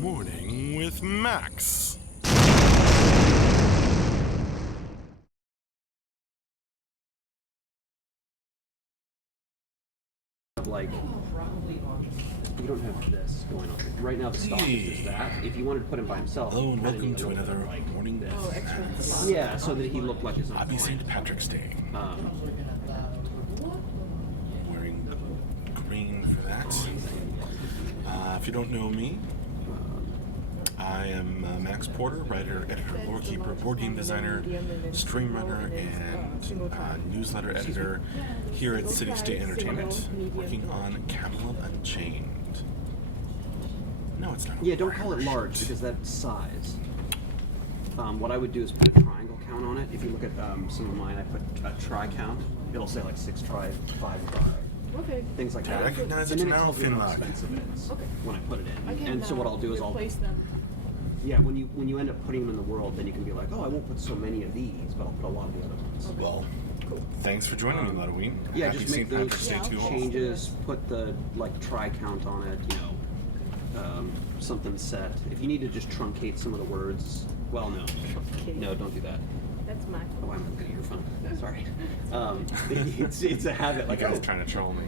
Morning with Max. Like, you don't have this going on. Right now, the stock is just that. If you wanted to put him by himself, Hello and you kinda welcome need to a little another bit of, morning with Max. yeah, so that he looked like his own Happy client. St. Patrick's Day. Wearing green for that. If you don't know me, I am Max Porter, writer, editor, lorekeeper, board game designer, stream runner, and newsletter editor here at City State Entertainment, working on Camelot Unchained. No, it's not. Yeah, don't call it large because that's size. What I would do is put a triangle count on it. If you look at some of mine, I put a tri count. It'll say like 6 tri, 5 tri. Okay. Things like I that. recognize and it then now, tells you how Finlock. expensive it is Okay. when I put it in. I can, And so what I'll do is replace them. yeah, when you end up putting them in the world, then you can be like, oh, I won't put so many of these, but I'll put a lot of the other ones. Well, thanks for joining me, Ludwig. Yeah, Happy just make St. those Patrick's Day to you all. changes. Put the like tri count on it. Something set. If you need to just truncate some of the words, well, no, don't do that. That's my Oh, I'm looking at your phone. Sorry. It's a habit. Like Like I was trying to troll me.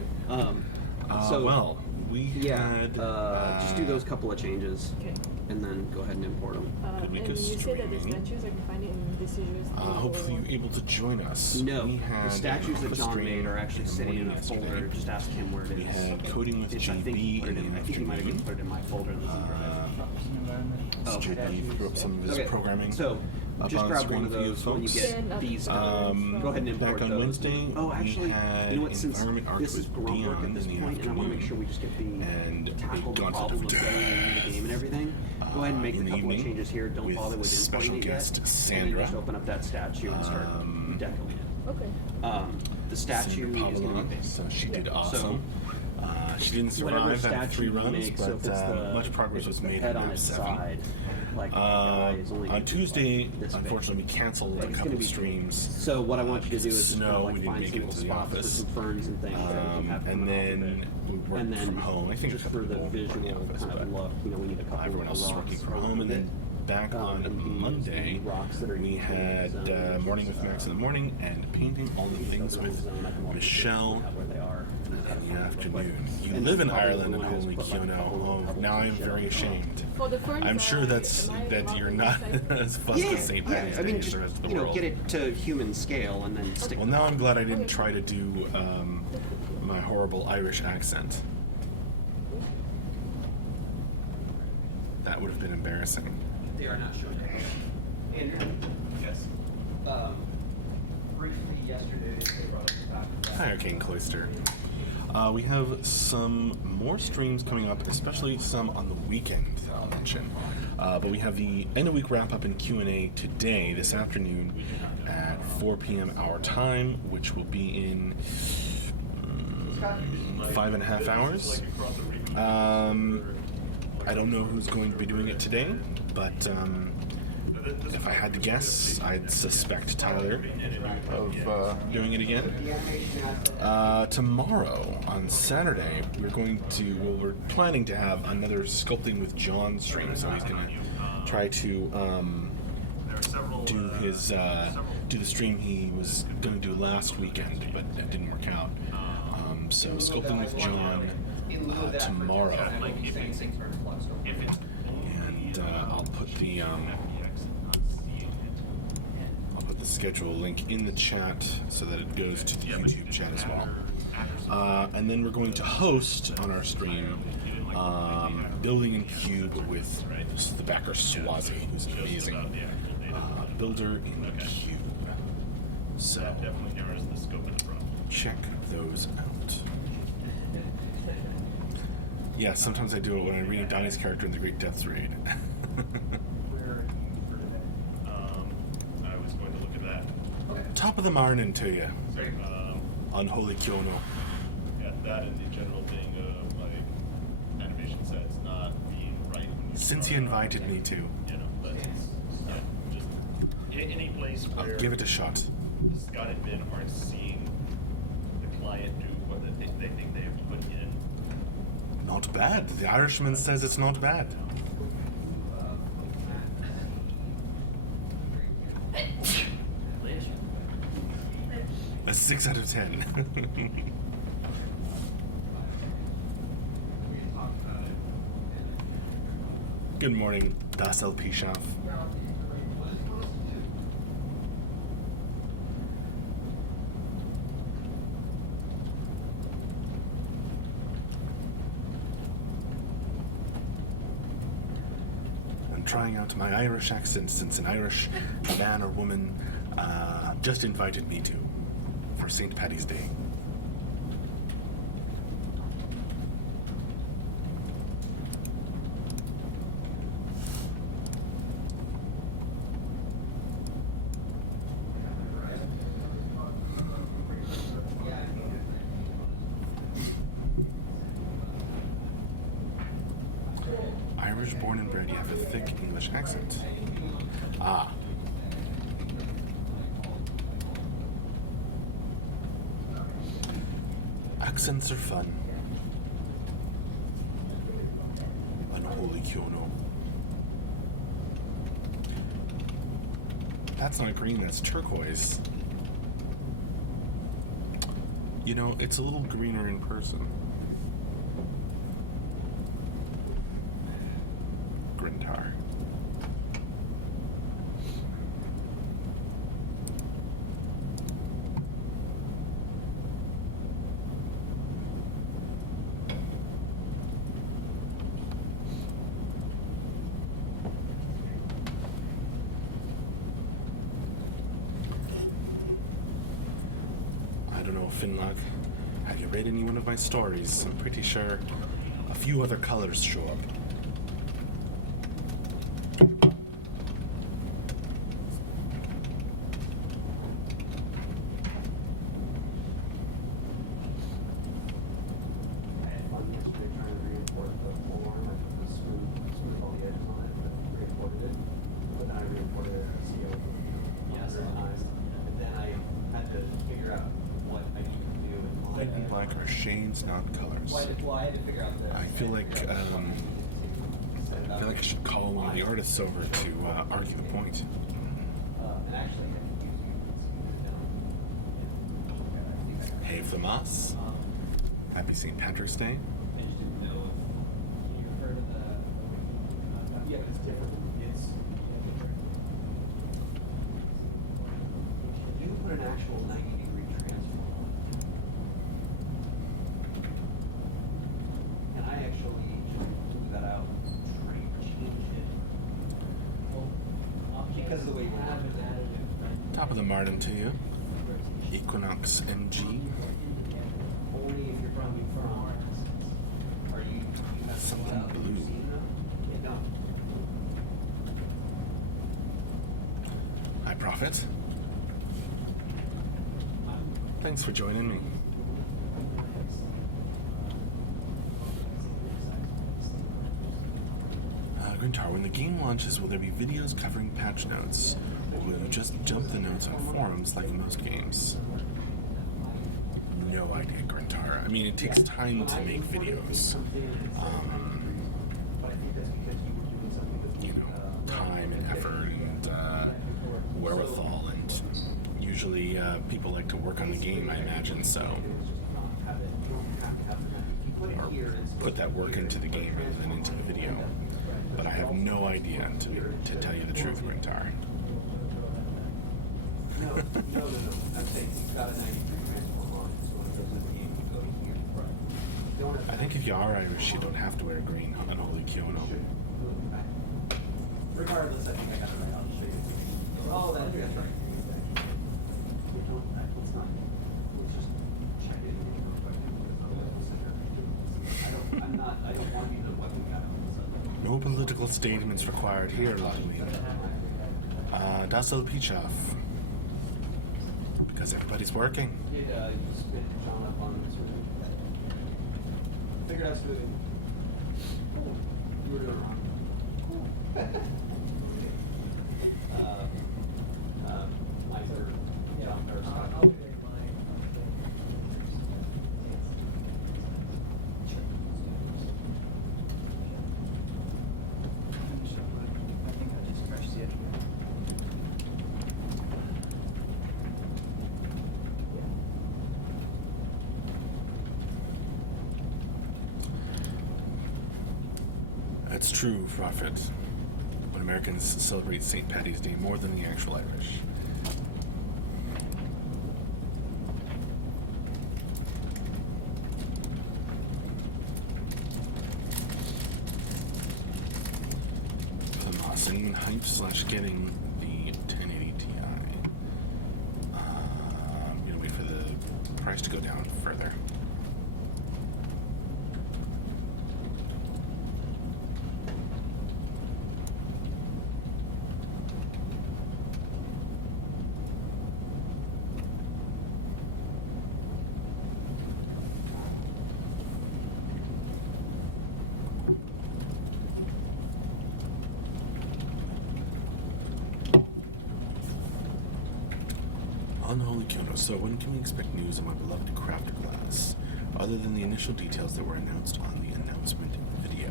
so Well, we had just do those couple of changes, Okay. and then go ahead and import them. Good week And of you said that the streaming. statues, I can find it in decisions. Hopefully you're able to join us. No, We the had statues that a John stream made are actually in the sitting in a morning folder. yesterday. Just ask him where it We is. had Coding with It's, I think he JB put it in in. the I think he might have afternoon. even put it in my folder in the Z drive. Oh, okay. JB threw up some of his Okay, programming. so up just on grab screen one of for you those when you folks. get these done. Go ahead and import Back on those. Wednesday, Oh, actually, we had you know what? Since Environment Arc this is with grunt work at Dion this in the point, and I want to make afternoon. sure we just get And the tackle the Gauntlet problem of of getting into the game and everything. Go ahead and make in a the couple of evening changes here. Don't with bother with special importing it guest yet. And Sandra. then just open up that statue and start decoing it. Okay. The statue Sandra is going to be Pavlon, big. so she did So, awesome. She didn't whatever survive that 3 statue you runs, make, so if but it's the, much progress if was it's the made head in on map its 7. side, like the guy is only gonna be, Tuesday, like, this big. unfortunately, we canceled Like, a it's couple gonna be- of streams. So what I want you to because do of is just snow, kind of we like didn't find make some it little to the spots for office. some ferns and things that we can have And coming off of then it. we worked And then from home. I think just a for couple the people in visual office, kind but of look, you know, we need a couple everyone else is of working rocks from home. around And it. then back on and these Monday, rocks that are we used in had the zone, Morning with Max in the morning and Painting All the Things with Michelle where they are. in the afternoon. You And live in probably Ireland and one is only Oh, put, like, a Kyoto. couple Oh, now I am shit very on it. ashamed. For the ferns, I'm sure that you're not as fussed Yeah, as St. Patrick's I Day mean, as just, the rest of the you know, world. get it to human scale and then stick. Well, now I'm glad I didn't try to do my horrible Irish accent. That would have been embarrassing. They are not showing up. Andrew? Yes. Briefly yesterday, they brought up the fact that Hi, Arcane Cloister. We have some more streams coming up, especially some on the weekend, I'll mention. But we have the end of week wrap up and Q&A today, this afternoon, at 4 p.m. our time, which will be in 5.5 hours. I don't know who's going to be doing it today, but if I had to guess, I'd suspect Tyler of doing it again. Tomorrow, on Saturday, we're planning to have another Sculpting with John stream, so he's going to try to do the stream he was going to do last weekend, but that didn't work out. So Sculpting with John tomorrow, and I'll put the schedule link in the chat so that it goes to the YouTube chat as well. And then we're going to host on our stream Building in Cube with the backer Swazi, who's an amazing builder in Cube. So check those out. Yeah, sometimes I do it when I'm reading Donnie's character in the Great Death's Raid. I was going to look at that. Top of the morning to you. Unholy Kyono. Yeah, that and the general thing of like animation sets not being right when you Since you invited me to, You know, but yeah, just any place I'll where give it a shot. Scott and Ben aren't seeing the client do what they think they have to put in. Not bad. The Irishman says it's not bad. A 6 out of 10. Good morning, Das El Pichaf. I'm trying out my Irish accent since an Irish man or woman just invited me to for St. Paddy's Day. Irish born and bred, you have a thick English accent. Ah. Accents are fun. Unholy Kyono. That's not green, that's turquoise. You know, it's a little greener in person. Grintar. I don't know, Finlag. Have you read any one of my stories? I'm pretty sure a few other colors show up. I had fun yesterday trying to re-import the pole armor, the smooth all the edges on it, but re-imported it. But then I re-imported it as CO for 100 times. And then I had to figure out what I need to do. White and black are shades, not colors. Well, I had to figure out the. I feel like I should call one of the artists over to argue the point. And actually, I had to use it down. Hey, Famas. Happy St. Patrick's Day. I just didn't know if you heard of the. Yeah, but it's different. It's. You can put an actual 90-degree transform on it. And I actually just blew that out, trying to change it. Because of the way you have it. Top of the Martin to you. Equinox MG. Only if you're from Are you have Something blue. Yeah, no. Hi, Prophet. Thanks for joining me. Grintar, when the game launches, will there be videos covering patch notes? Or will you just dump the notes on forums like most games? No idea, Grintar. I mean, it takes time to make videos. You know, time and effort and wherewithal, and usually people like to work on the game, I imagine, so. Or put that work into the game rather than into the video. But I have no idea, to tell you the truth, Grintar. No. I'm saying you've got a 90-degree transform on it, so when it goes in the game, you go to here. Don't have I think if you are Irish, you don't have to wear green on Holy Kyono. Regardless, I think I got it right. I'll show you. Oh, that's right. Let's not. Let's just check it. I don't want you to know what we got. No political statements required here, Lodley. Das El Pichaf. Because everybody's working. You spit John up on this. Figured out something. You were doing wrong. That's true, Prophet. But Americans celebrate St. Paddy's Day more than the actual Irish. Singing hype / getting the 1080 Ti. I'm gonna wait for the price to go down further. Unholy Kyoto. So when can we expect news on my beloved crafter class, other than the initial details that were announced on the announcement video?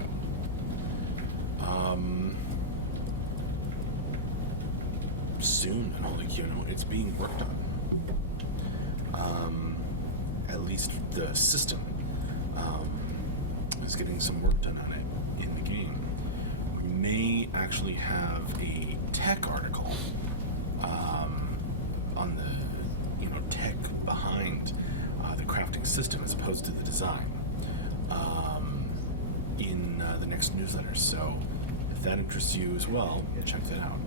Soon, Unholy Kyoto. It's being worked on. At least the system is getting some work done on it in the game. We may actually have a tech article on the tech behind the crafting system as opposed to the design in the next newsletter. So if that interests you as well, check that out.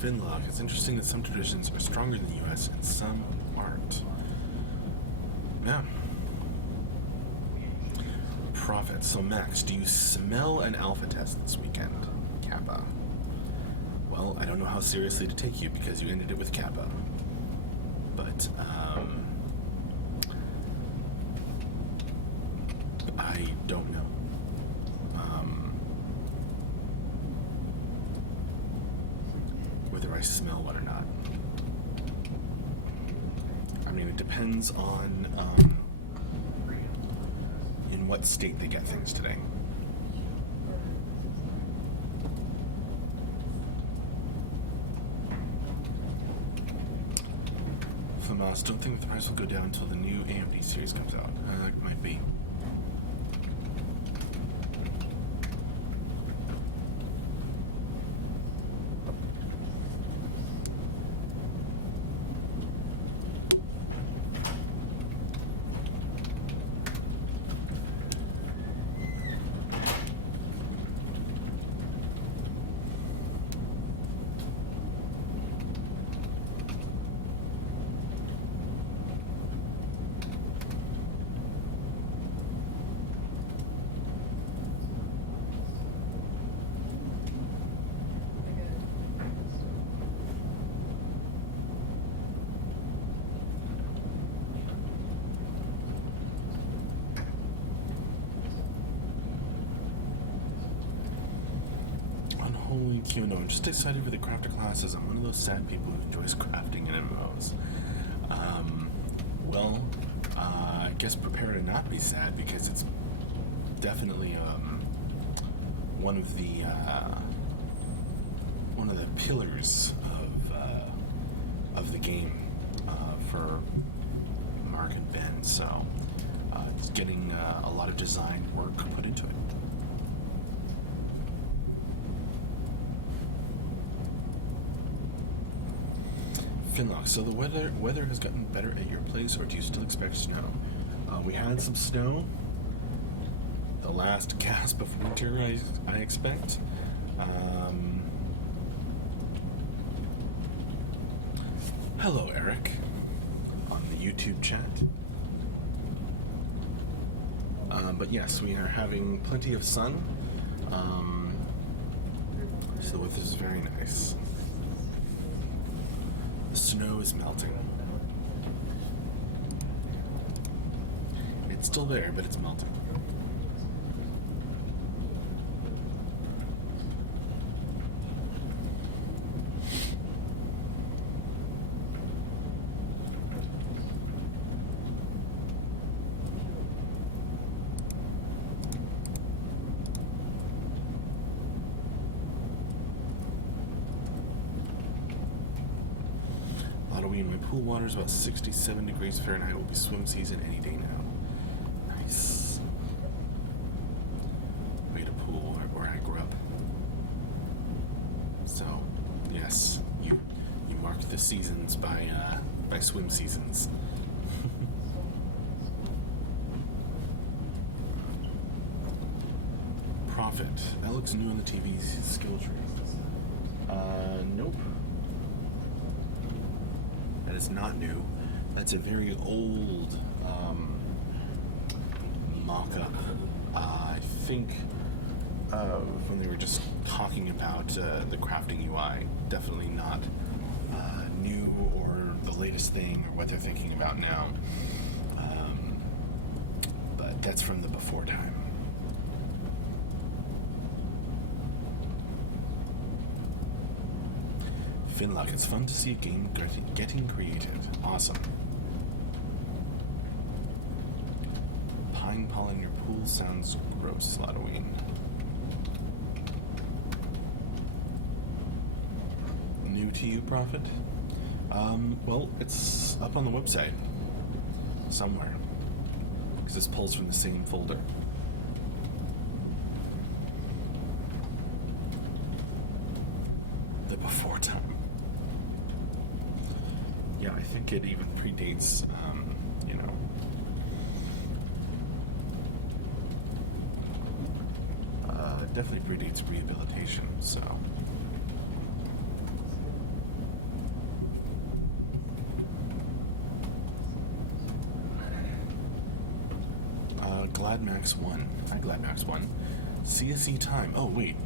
Finlock. It's interesting that some traditions are stronger than the US and some aren't. Yeah. Prophet. So Max, do you smell an alpha test this weekend? Kappa. Well, I don't know how seriously to take you because you ended it with Kappa. But I don't know. Whether I smell one or not. I mean, it depends on in what state they get things today. Famas, don't think the price will go down until the new AMD series comes out. It might be. Holy Kyoto, I'm just excited for the crafter classes. I'm one of those sad people who enjoys crafting in MMOs. I guess prepare to not be sad because it's definitely one of the pillars of the game for Mark and Ben. So it's getting a lot of design work put into it. Finlock, so the weather has gotten better at your place, or do you still expect snow? We had some snow. The last gasp of winter, I expect. Hello, Eric, on the YouTube chat. But yes, we are having plenty of sun. So the weather is very nice. The snow is melting. It's still there, but it's melting. pool water is about 67 degrees Fahrenheit. Will be swim season any day now. Nice. We had a pool where I grew up. So, yes, you mark the seasons by swim seasons. Profit. That looks new on the TV skill tree. Nope. That is not new. That's a very old mock-up. I think when they were just talking about the crafting UI, definitely not new or the latest thing or what they're thinking about now. But that's from the before time. Finlock, it's fun to see a game getting created. Awesome. Pine pollen in your pool sounds gross, Halloween. New to you, Prophet? Well, it's up on the website. Somewhere. Because this pulls from the same folder. The before time. Yeah, I think it even predates, definitely predates rehabilitation, so. GladMax 1. Hi, GladMax 1. CSE time. Oh, wait,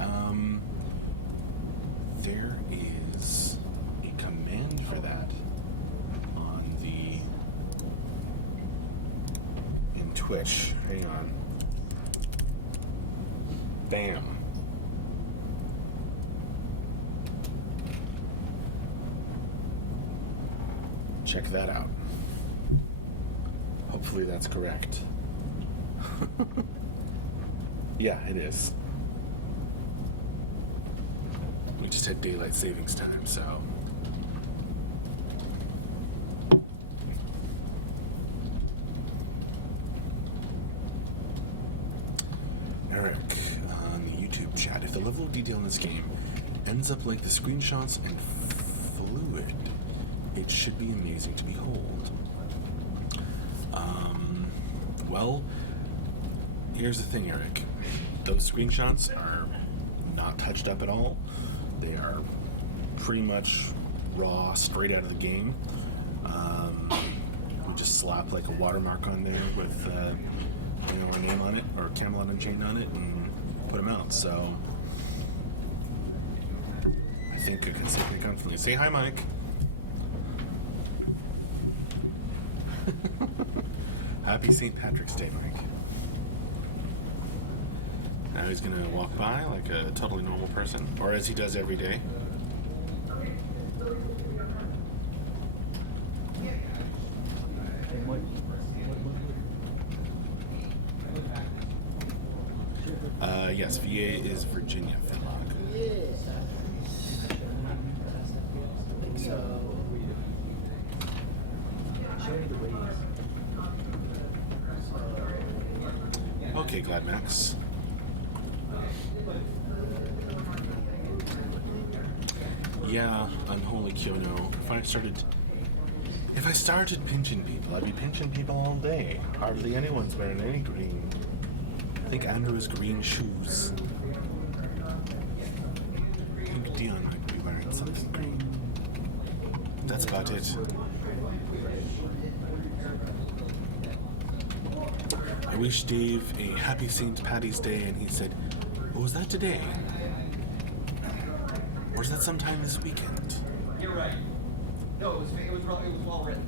there is a command for that on the in Twitch. Hang on. Bam. Check that out. Hopefully that's correct. Yeah, it is. We just had daylight savings time, so. Eric on the YouTube chat. If the level of detail in this game ends up like the screenshots and Fluid, it should be amazing to behold. Well, here's the thing, Eric. Those screenshots are not touched up at all. They are pretty much raw, straight out of the game. We just slap like a watermark on there with our name on it or Camelot Unchained on it and put them out. So I think I can say pretty confidently. Say hi, Mike. Happy St. Patrick's Day, Mike. Now he's gonna walk by like a totally normal person, or as he does every day. Yes, VA is Virginia, Finlock. Okay, GladMax. Yeah, Unholy Kyono. If I started pinching people, I'd be pinching people all day. Hardly anyone's wearing any green. I think Andrew has green shoes. I think Dion might be wearing something green. That's about it. I wish Dave a happy St. Patty's Day, and he said, "Oh, was that today? Or is that sometime this weekend?" You're right. No, it was well written.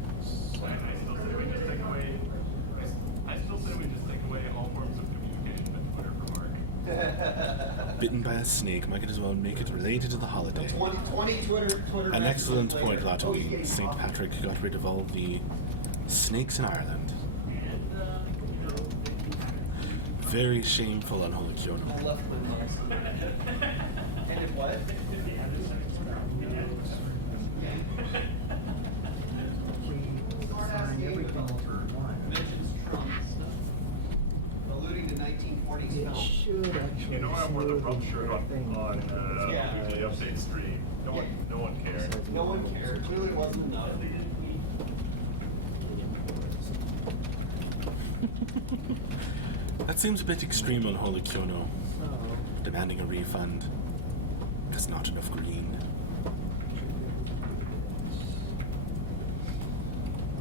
I still say we just take away all forms of communication with Twitter for Mark. Bitten by a snake might as well make it related to the holiday. 20 Twitter. An excellent point, Latouine. St. Patrick got rid of all the snakes in Ireland. Very shameful, Unholy Kyono. I left the noise. And it what? game mentions Trump alluding to 1940s It film. should actually. You know I wore the rump shirt on Yeah. the update stream. No one cared. No one cared. Clearly wasn't enough. That seems a bit extreme on Holy Kyono. Demanding a refund. There's not enough green.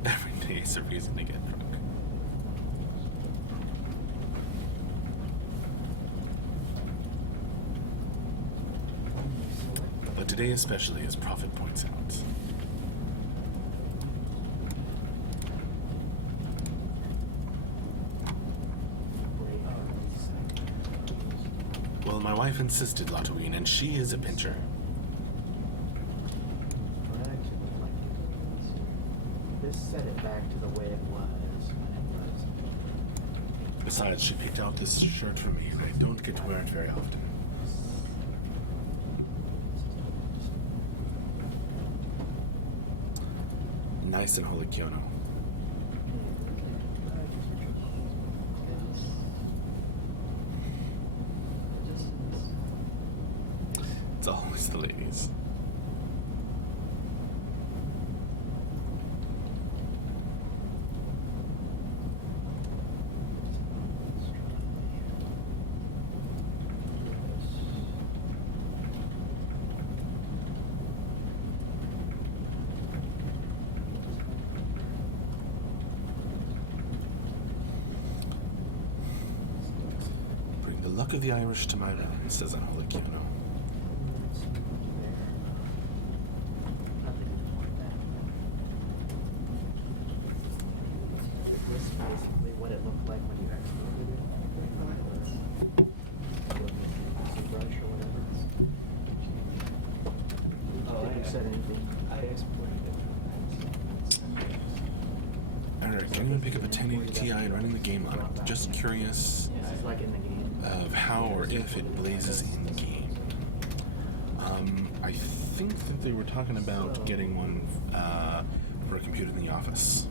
Every day is a reason to get drunk. But today especially, as Prophet points out. Well, my wife insisted, Latouine, and she is a pincher. This set it back to the way it was when it was. Besides, she picked out this shirt for me, and I don't get to wear it very often. Nice and Holy Kyono. It's always the ladies. Bring the luck of the Irish to my realm, says Holy Kyono. This is basically what it looked like when you exported it. Some brush or whatever. If you said anything, I exported it. Eric, anyone pick up a 1080 Ti and running the game on it? Just curious This is like in the game. of how or if it blazes in the game. I think that they were talking about getting one for a computer in the office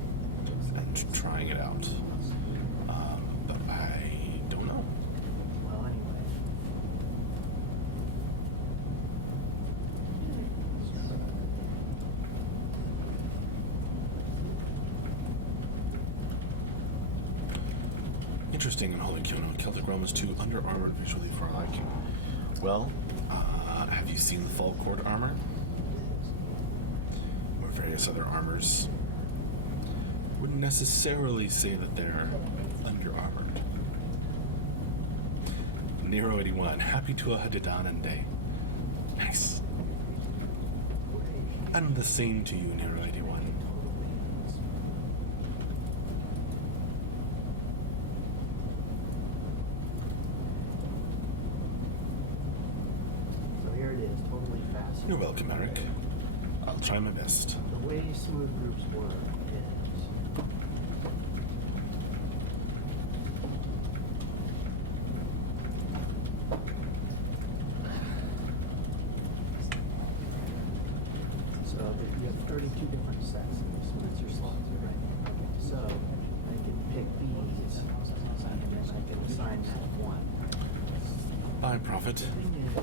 and trying it out. But I don't know. Well, anyway. Interesting in Holy Kyono, Celtic Realm is too under armored visually for our liking. Well, have you seen the Fall Court armor? Or various other armors? Wouldn't necessarily say that they're under armored. Nero 81, happy to a Hadidanande. Nice. And the same to you, Nero 81. So here it is, totally fast. You're welcome, Eric. I'll try my best. The way smooth groups work is so you have 32 different sets of sensor slots, right? So I can pick these and then I can assign that one. Bye, Prophet. The thing is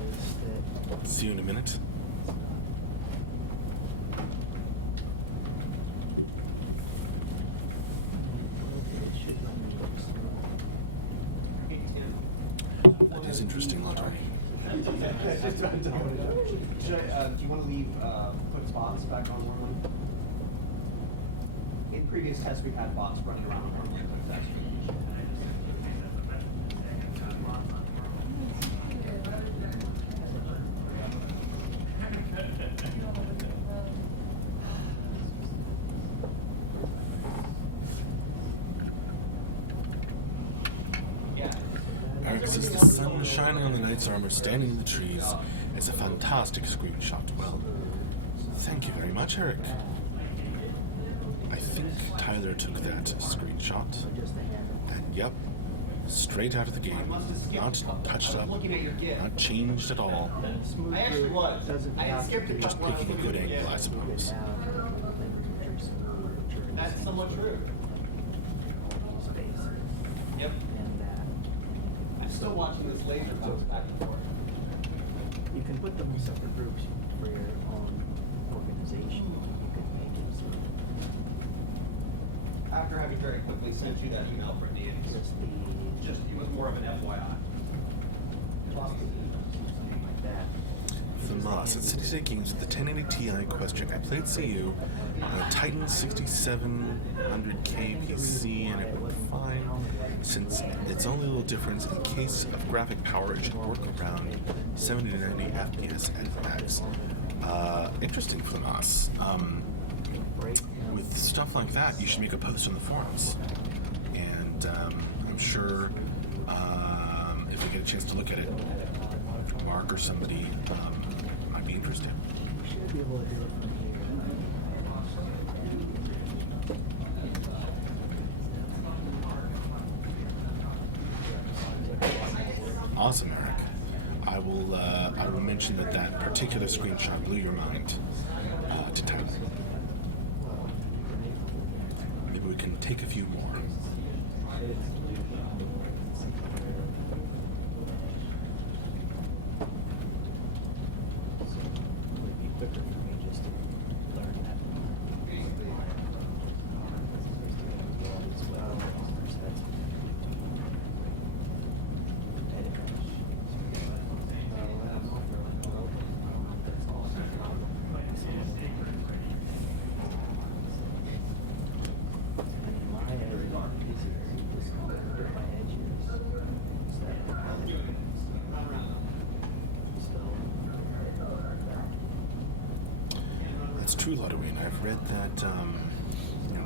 that See you in a minute. it should run me smooth. Hey, Tim. That is interesting, Lottery. Do you want to leave put bots back on Warland? In previous tests, we've had bots running around on Warland. Yeah. Eric says the sun shining on the knight's armor standing in the trees is a fantastic screenshot. Well, thank you very much, Eric. I think Tyler took that screenshot. Just a hand. And yep, straight out of the game. Not touched up, not changed at all. Smooth I actually group was. doesn't I had have skipped to it be just picking a good angle, I suppose. That's somewhat true. spaces. Yep. And that I'm still watching this laser bounce back and forth. you can put them in separate groups for your own organization. You can make it so After having very quickly sent you that email for D, it was more of an FYI. something like that. The Moss at City State Games with the 1080 Ti question. I played CU on a Titan 6700K PC and it worked fine. Since its only little difference in case of graphic power, it should work around 70 to 90 FPS at max. Interesting for the Moss. With stuff like that, you should make a post on the forums. And I'm sure if we get a chance to look at it, Mark or somebody might be interested. You should be able to do it from here. Awesome, Eric. I will mention that particular screenshot blew your mind to Tyler. Maybe we can take a few more. It would be quicker for me just to learn that. It's true, Ludwig. I've read that,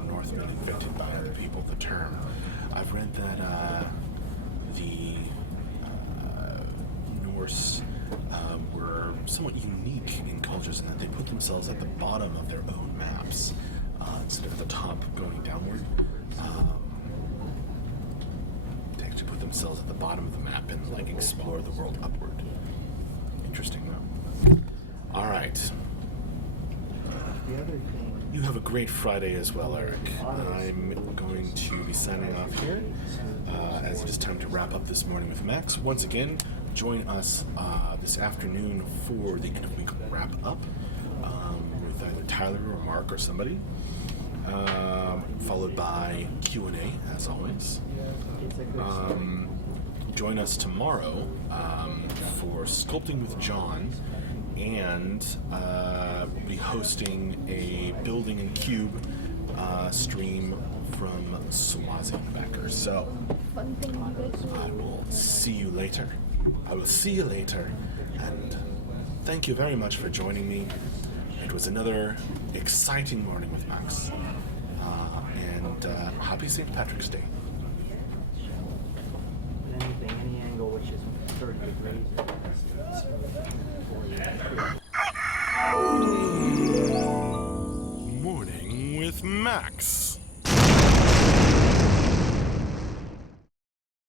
Northmen invented by other people, the term. I've read that the Norse were somewhat unique in cultures in that they put themselves at the bottom of their own maps instead of at the top going downward. They actually put themselves at the bottom of the map and like explore the world upward. Interesting, though. All right. The other thing. You have a great Friday as well, Eric. I'm going to be signing off here as it is time to wrap up this morning with Max. Once again, join us this afternoon for the end of week wrap up with either Tyler or Mark or somebody, followed by Q&A as always. Join us tomorrow for Sculpting with John, and we'll be hosting a Building in Cube stream from Swazi Becker. So Fun thing you guys do. I will see you later. And thank you very much for joining me. It was another exciting morning with Max. And happy St. Patrick's Day. Anything, any angle which is 30 degrees. Morning with Max.